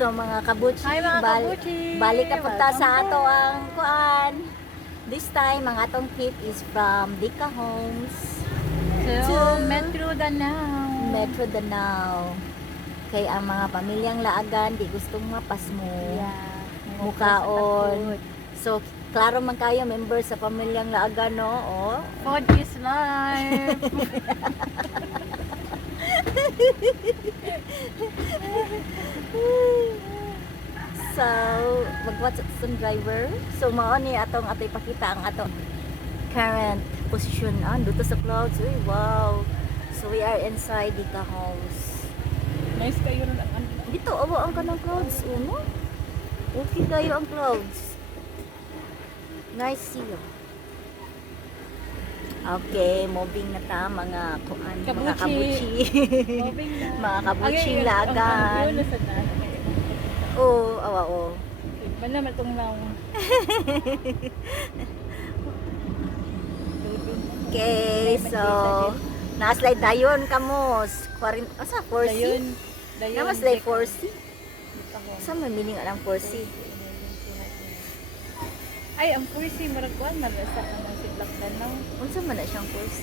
So mga kabuchi, Hi, mga bal- kabuchi! balik na punta Welcome sa ato ang kuan. This time, ang atong trip is from Dika Homes, So, To- Metro Danao. Metro Danao. Kay ang mga pamilyang laagan, di gustong mapasmo. Yeah. Mukaon. So, klaro man kayo, member sa pamilyang laagan, no? Oh. Pod is life. So, mag-watch some driver. So, mao ni atong ato ipakita ang ato current position. Ah, dito sa clouds. Uy, wow. So, we are inside Dika Homes. nice kayo rin ang Dito, awa ang kanang clouds. Uno. Okay kayo ang clouds. Nice see you. Okay, moving na ta mga kuan, mga Kabuchi. Moving na. Mga kabuchi Ang- lagan. Oo, awa oh. Bala matong lang. Okay, so na-slide dayon kamos. 40 asa 4C? Dayon. Dayon. Na slide 4C. Sa may meaning ang 4C? Ay, ang kursi maragwan marasa ka ng siblak Danao. Unsa man na siyang 4C?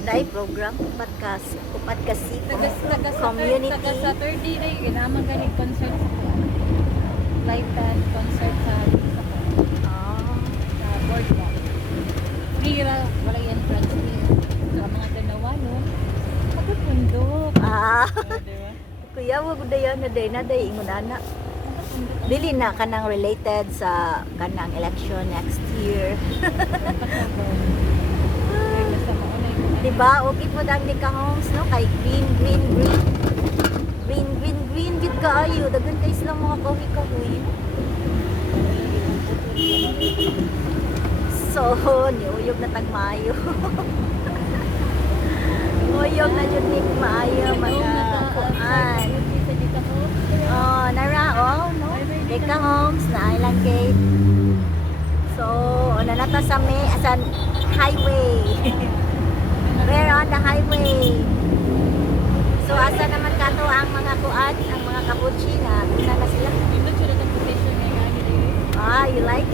Dai program podcast, upat kasi Taga taga sa community. taga Saturday day ginamang ganing concert sa kuwan. Live band concert sa sa kuwan. Ah, sa boardwalk. Free ra, walang entrance fee. Sa mga Danawano, pagpundok. ah, Oh, kuya wag dayon na day na day ingon ana. Dili na kanang related sa kanang election next year. Diba? Okay po dang di ka homes, no? Kay green, green, green. Green, green, green, gid kaayo. Dagan kay sila mga kahoy-kahoy. So, niuyog na tagmayo. Uyog na jud ni maayo mga kuan. Oh, nara oh, no? Deka Homes na Island Gate. So, ano na ta sa may asan highway. We're on the highway. So, asa naman kato ang mga kuan, ang mga kabuchi na una na sila. Nga. Ah, you like?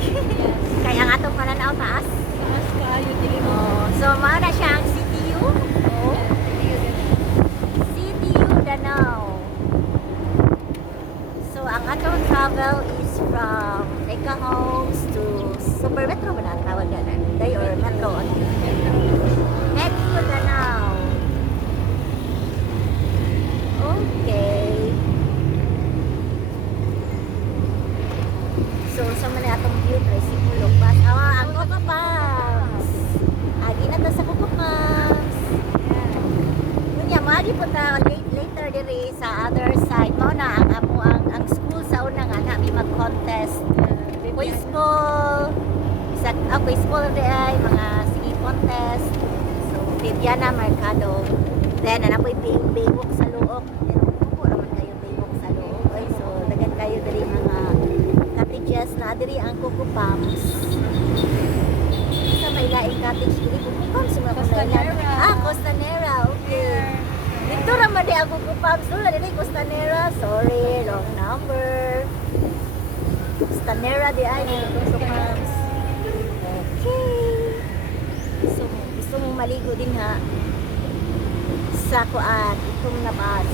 Kaya ang atong mananaw taas. Taas kayo dili mo. Oh, so, mao na siya ang CTU. Oh, CTU Danau. So, ang atong travel is from Eka Homes to Super Metro ba na ang tawag na Day or Metro? ano? Metro Danau. Okay. So, sa man atong view, tricycle, bus. Ah, ang Coco Palms. Agi na ta sa Coco Palms. Kunya, maagi po ta late, later diri sa other side. Mao na ang amo ang, ang school sa una nga na may mag-contest. Quiz ball. Sa ah, quiz ball di ay mga sige contest. So, Viviana Mercado. Then, ano po baywalk sa luok. Pero, po naman kayo baywalk sa luok. Okay, so, dagan kayo diri mga cottages na diri ang Palms. Sa may laing cottage diri Coco Palms. Mga Costanera. Ah, Costanera. Okay. Dito naman di ako Coco Palms. Doon na diri Costanera. Sorry, wrong number. Costanera di ay Coco Palms. Okay. So, gusto mong maligo din ha sa kuan itong nabas.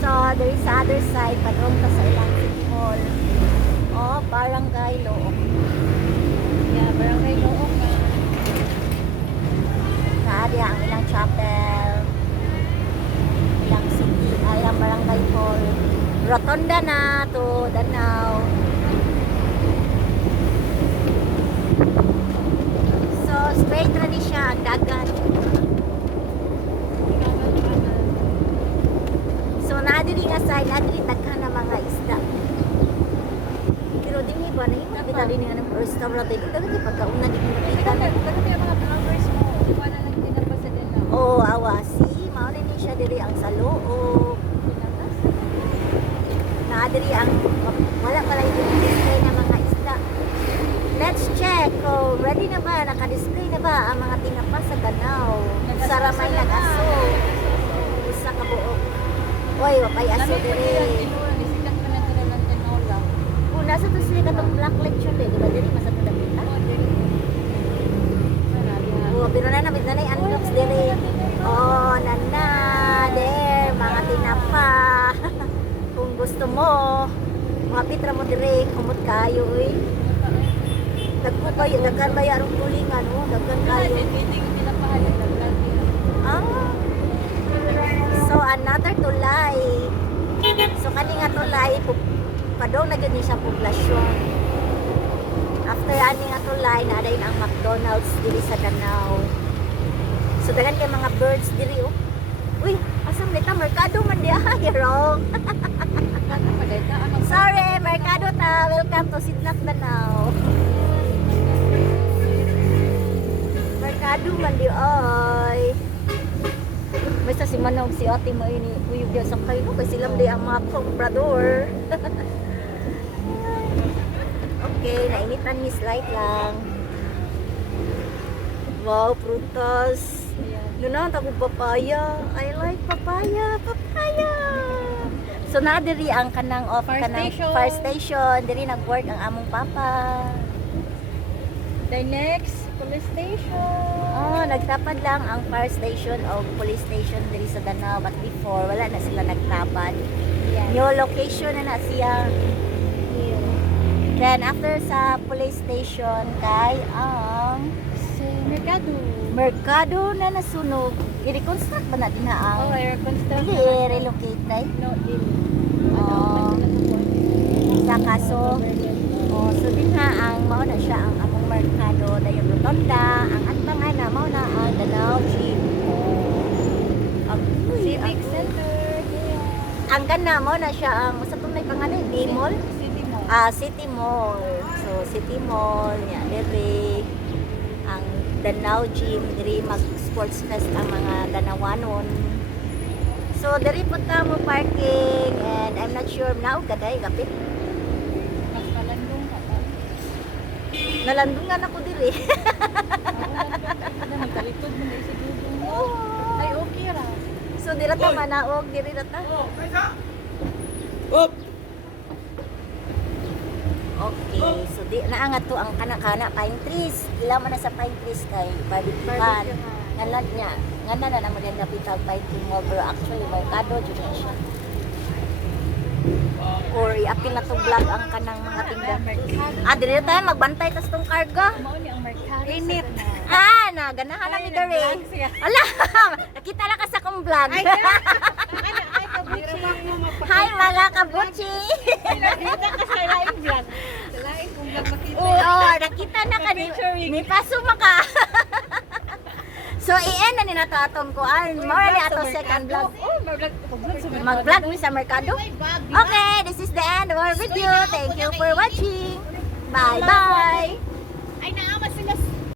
So, there is other side, padrong ka sa city hall. Oh, barangay Look. Yeah, barangay Look na. Naadi ang ilang chapel. Ilang city, ay barangay hall. Rotonda na to Danau. So, straight na ni siya ang dagat. So, naadiri nga side, naadiri daghan na mga isda. Pero di ni ba, nahimot kita din nga ng restaurant. Di dagat yung pagkauna, di ko nakita na. Pero may mga vloggers mo, wala nang tinapos sa din na. Oo, oh, awasi. Mauna ni siya diri ang sa loob. Naadiri ang wala pala yung display ng mga isda. Let's check kung ready na ba, naka-display na ba ang mga tinapa sa. Nag-aso Sa Ramay sila na. nag-aso. Usa ka buok. Ay, wapay aso ng tinola. Kung nasa to sila katong black lecture di ba diri masa to ha. Oh, pero na nabit na na yung unlocks dire. Oh, nana, there, mga tinapa. Kung gusto mo, mga pitra mo dire, kumot kayo, kayo, yarong tulingan, oh, kayo. Hindi ko tinapahalan ng lagi. Ah. So, another tulay. So, kani nga tulay, padong na gani siya poblasyon. After ani nga tulay, naadayin ang McDonald's diri sa Danau. So, daghan kay mga birds diri, oh. Uy, asam nita, merkado man di ay, wrong. Sorry, merkado ta. Welcome to Sidlak Danau. Merkado man di ay. Basta si Manong, si ate mo ini, uyog yan sa kayo, kasi sila di ang mga comprador. okay, nainitan ni slide lang. Wow, prutas. Luna, tago papaya. I like papaya, papaya. So na diri ang kanang off Fire kanang station. fire station, diri nag-work ang among papa. The next, police station. Oh, nagtapad lang ang fire station o police station diri sa Danau but before wala na sila nagtapad. Yan. New location na na siya. Then after sa police station kay ang Si Mercado. merkado na nasunog. I-reconstruct ba na din na Oh, ang air construction. Dili, relocate na No, dili. Oh. Sa kaso, oh, so din ha, ang mao na siya ang among merkado dayon rotonda, ang atbangan na mao na ang Gym. Ang Civic Center. Ang ganda mo na siya ang sa tunay pangalan, D-Mall. City Mall. Ah, City Mall. So City Mall, ya diri ang Danau Gym, diri mag sports fest ang mga Danawanon. So diri po ta mo parking and I'm not sure now gaday gapit. Mas malandong ka ba? Nalandungan ako diri. Magkalitod mo na si Dudong mo. Ay, okay ra. so dira ta manaog, diri ra ta. Okay, so di naangat to ang kana-kana pine trees. Ila man na sa pine trees kay barbecue kan. Ngalan niya. Ngalan na naman din napitag pine tree mo pero actually merkado jud na siya. Or iapil na to vlog ang kanang mga. Mercado. Ah, dili tayo magbantay tas tong karga. Mao ni ang Mercado. Init. Ah, na ganahan na mi. Ala, nakita na ka sa kong vlog. Ay. Hi mga kabuchi. Nakita ka sa live vlog. Sa live kung vlog makita. Oo, nakita na ka ni pasuma ka. so i-end na ni nato atong kuan. Mao ni ato second vlog. Oh, mag-vlog. Mi sa merkado. Okay, this is the end of our video. Thank you for watching. Bye